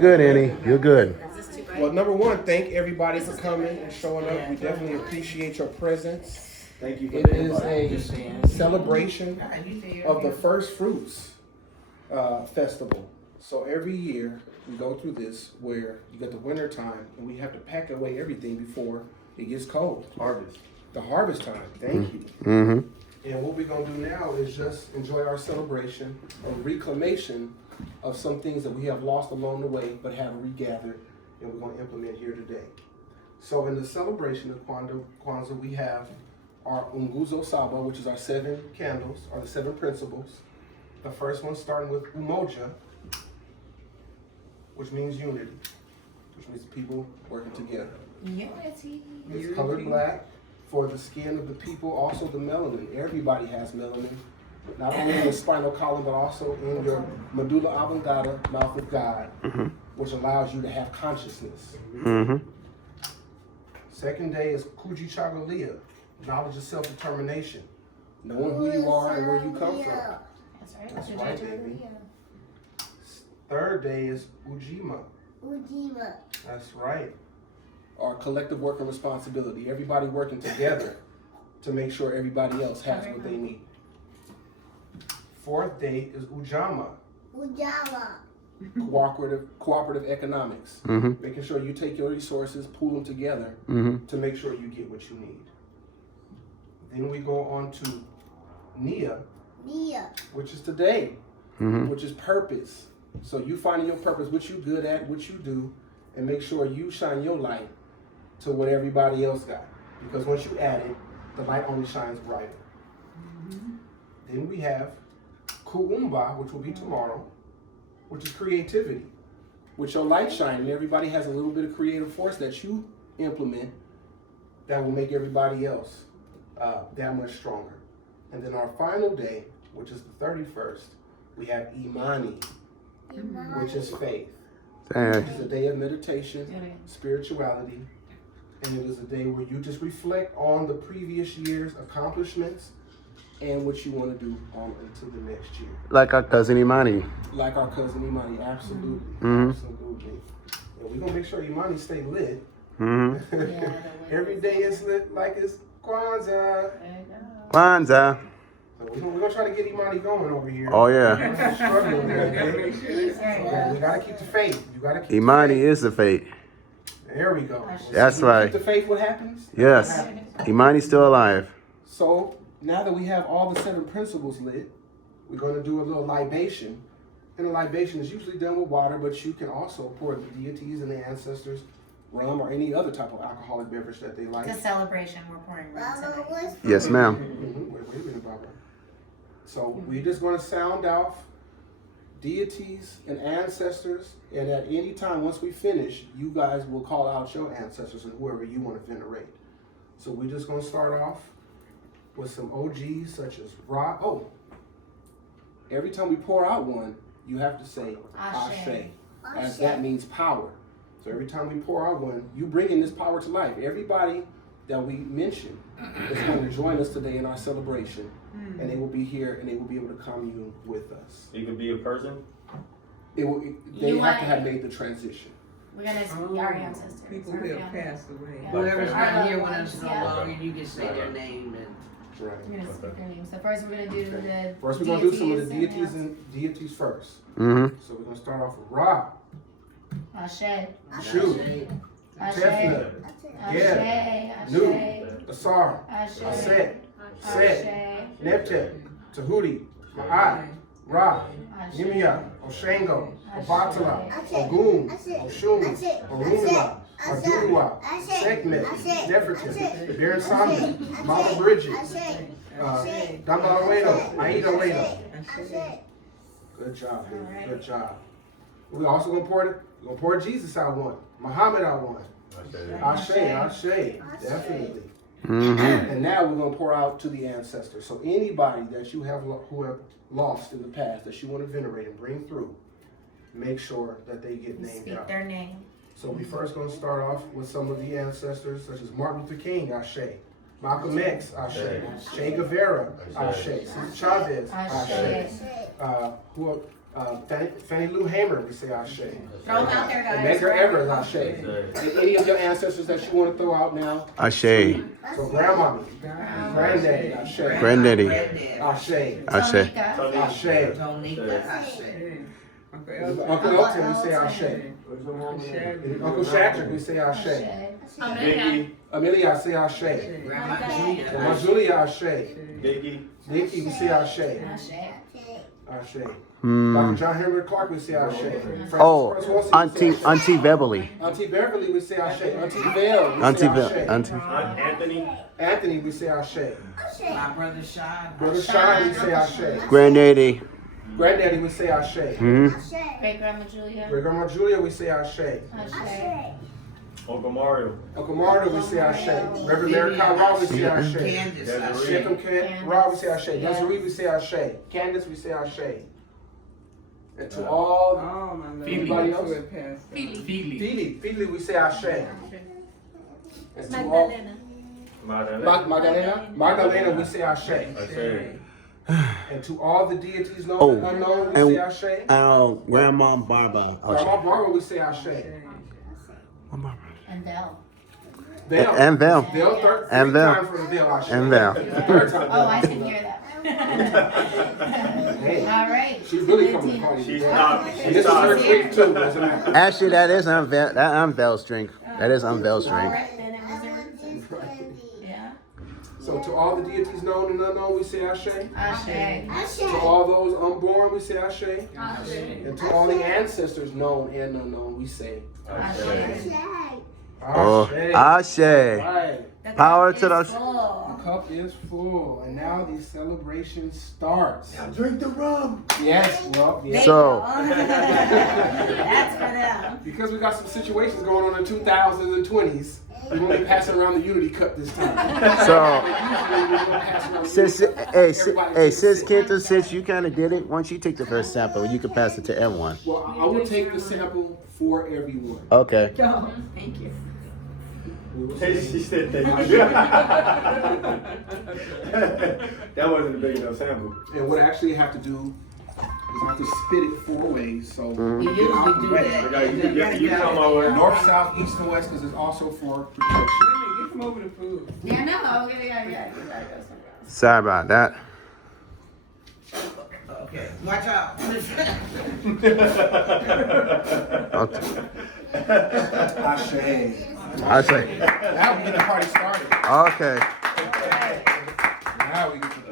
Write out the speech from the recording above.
Good, Annie. You're good. Well, number one, thank everybody for coming and showing up. We definitely appreciate your presence. Thank you for It the is invite. a celebration of the First Fruits Festival. So every year we go through this where you get the winter time and we have to pack away everything before it gets cold. Harvest. The harvest time. Thank you. Mm-hmm. And what we're going to do now is just enjoy our celebration of reclamation of some things that we have lost along the way but have regathered and we're going to implement here today. So in the celebration of Kwanzaa, we have our Unguzo Saba, which is our 7 candles, or the 7 principles. The first one starting with Umoja, which means unity, which means people working together. Unity. It's colored black for the skin of the people, also the melanin. Everybody has melanin, not only in the spinal column, but also in your medulla oblongata, mouth of God, which allows you to have consciousness. Mm-hmm. Second day is Kuji Chagalia, knowledge of self-determination, knowing who you are and where you come from. That's right. That's right, baby. Third day is Ujima. That's right. Our collective work and responsibility. Everybody working together to make sure everybody else has what they need. Fourth day is Ujama. Cooperative economics. Mm-hmm. Making sure you take your resources, pool them together to make sure you get what you need. Then we go on to Nia, which is today, which is purpose. So you finding your purpose, what you good at, what you do, and make sure you shine your light to what everybody else got. Because once you add it, the light only shines brighter. Then we have Kuumba, which will be tomorrow, which is creativity. With your light shining, everybody has a little bit of creative force that you implement that will make everybody else that much stronger. And then our final day, which is the 31st, we have Imani, which is faith. It's a day of meditation, spirituality, and it is a day where you just reflect on the previous year's accomplishments and what you want to do on into the next year. Like our cousin Imani. Like our cousin Imani, absolutely. Absolutely. And we're going to make sure Imani stay lit. Every day is lit like it's Kwanzaa. Kwanzaa. So we're going to try to get Imani going over here. Oh, yeah. I'm struggling with that. We got to keep the faith. You got to keep Imani the faith. is the fate. There we go. That's You right. keep the faith, what happens? Yes. What happens? Imani's still alive. So now that we have all the 7 principles lit, we're going to do a little libation. And a libation is usually done with water, but you can also pour the deities and the ancestors rum or any other type of alcoholic beverage that they like. It's a celebration. We're pouring rum tonight. Yes, ma'am. Wait a minute, Barbara. So we're just going to sound off deities and ancestors, and at any time, once we finish, you guys will call out your ancestors and whoever you want to venerate. So we're just going to start off with some OGs such as Ra. Oh, every time we pour out one, you have to say Ashe, as that means power. So every time we pour out one, you bring in this power to life. Everybody that we mention is going to join us today in our celebration, and they will be here and they will be able to commune with us. It could be a person. They have to have made the transition. We're going to our ancestors. People who have passed away. Yeah. Whoever's Our not here loved with ones, us no yeah. longer, you can say their name and. Right. We're going to speak their names. So first we're going to do the First, we're going to do some of the deities deities and deities first. Mm-hmm. So we're going to start off with Ra, Ashe. Shu, Ashe. Tefnut, Geb, Ashe. Nu, Ashe. Asar, Ashe. Aset, Set, Ashe. Neptep, Tahuti, Ma'at, Ra, Yimia, Oshango, Obatala, Ogun, Oshun, Orunla, Adua, Sekhmet, Nefertiti, Beresami, Mama Bridget, Dambalaweno, Aida Weno. Good job, baby. Alright. Good job. We're also gonna pour Jesus out one, Muhammad out one. Ashe, definitely. And now we're gonna pour out to the ancestors. So anybody that you have who have lost in the past that you want to venerate and bring through, make sure that they get named Speak out. their name. So we first gonna start off with some of the ancestors, such as Martin Luther King, Ashe. Malcolm X, Ashe. Che Guevara, Ashe. Cesar Chavez, Ashe. Fannie Lou Hamer, we say Ashe. Throw them out there, guys. And Medgar Evers, Ashe. And any of your ancestors that you want to throw out now? Ashe. So grandmommy, granddaddy, Ashe. Granddaddy. Ashe. Ashe. Ashe. Tonika, Ashe. Uncle Elton, we say Ashe. Uncle Shatrick, we say Ashe. Amelia, say Ashe. Grandma Julia, Ashe. Nikki, we say Ashe. Ashe. Dr. John Henry Clark, we say Ashe. Oh, Francis Wilson, we say Ashe. Auntie Beverly. Auntie Beverly, we say Ashe. Auntie Belle, we Auntie say Belle. Ashe. Auntie. Anthony, we say Ashe. My brother Sean. Brother Sean, we say Ashe. Granddaddy. Granddaddy, we say Ashe. Great grandma Julia. Great grandma Julia, we say Ashe. Ashe. Uncle Mario. Uncle Mario, we say Ashe. Reverend Mary Kyle Rob, we say Ashe. Candace, Ashe. Shechem Kent Rob, we say Ashe. Desiree, we say Ashe. Candace, we say Ashe. And to all, anybody else? Feely, we say Ashe. And to all, Magdalena, we say Ashe. And to all the deities known and unknown, we say Ashe. Grandma Barbara. Grandma Barbara, we say Ashe. And Val. And Val. And Val. Times for the Val, Ashe. And Val. Third time. Oh, I didn't hear that. Hey, All right. she's really coming to party. She's not. And this is her trick too, doesn't it? Actually, that is Unveil's drink. That is Unveil's All drink. right, then it was yeah. So to all the deities known and unknown, we say Ashe. Ashe. To all those unborn, we say Ashe. And to all the ancestors known and unknown, we say Ashe. Oh, Ashe. Ashe. Right. Power to the. The cup is full, and now the celebration starts. Now drink the rum. Yes, well, yes. So, That's for them. Because we got some situations going on in 2000s and 20s, we won't be passing around the Unity Cup this time. so Usually we don't pass around the since Unity Cup. Everybody since gets sick. Kentu, since you kind of did it, once you take the first sample, you can pass it to everyone. Well, I will take the sample for everyone. Okay. Thank you. We will She see. said thank you. That wasn't a big enough sample. And what I actually have to do is I have to spit it 4 ways. So You usually do that. You come over. north, south, east, and west, because it's also for protection. Yeah, no. Okay, yeah. You gotta go somewhere else. Sorry about that. Okay, watch out. Okay. Ashe. I say. Now we get the party started. Okay.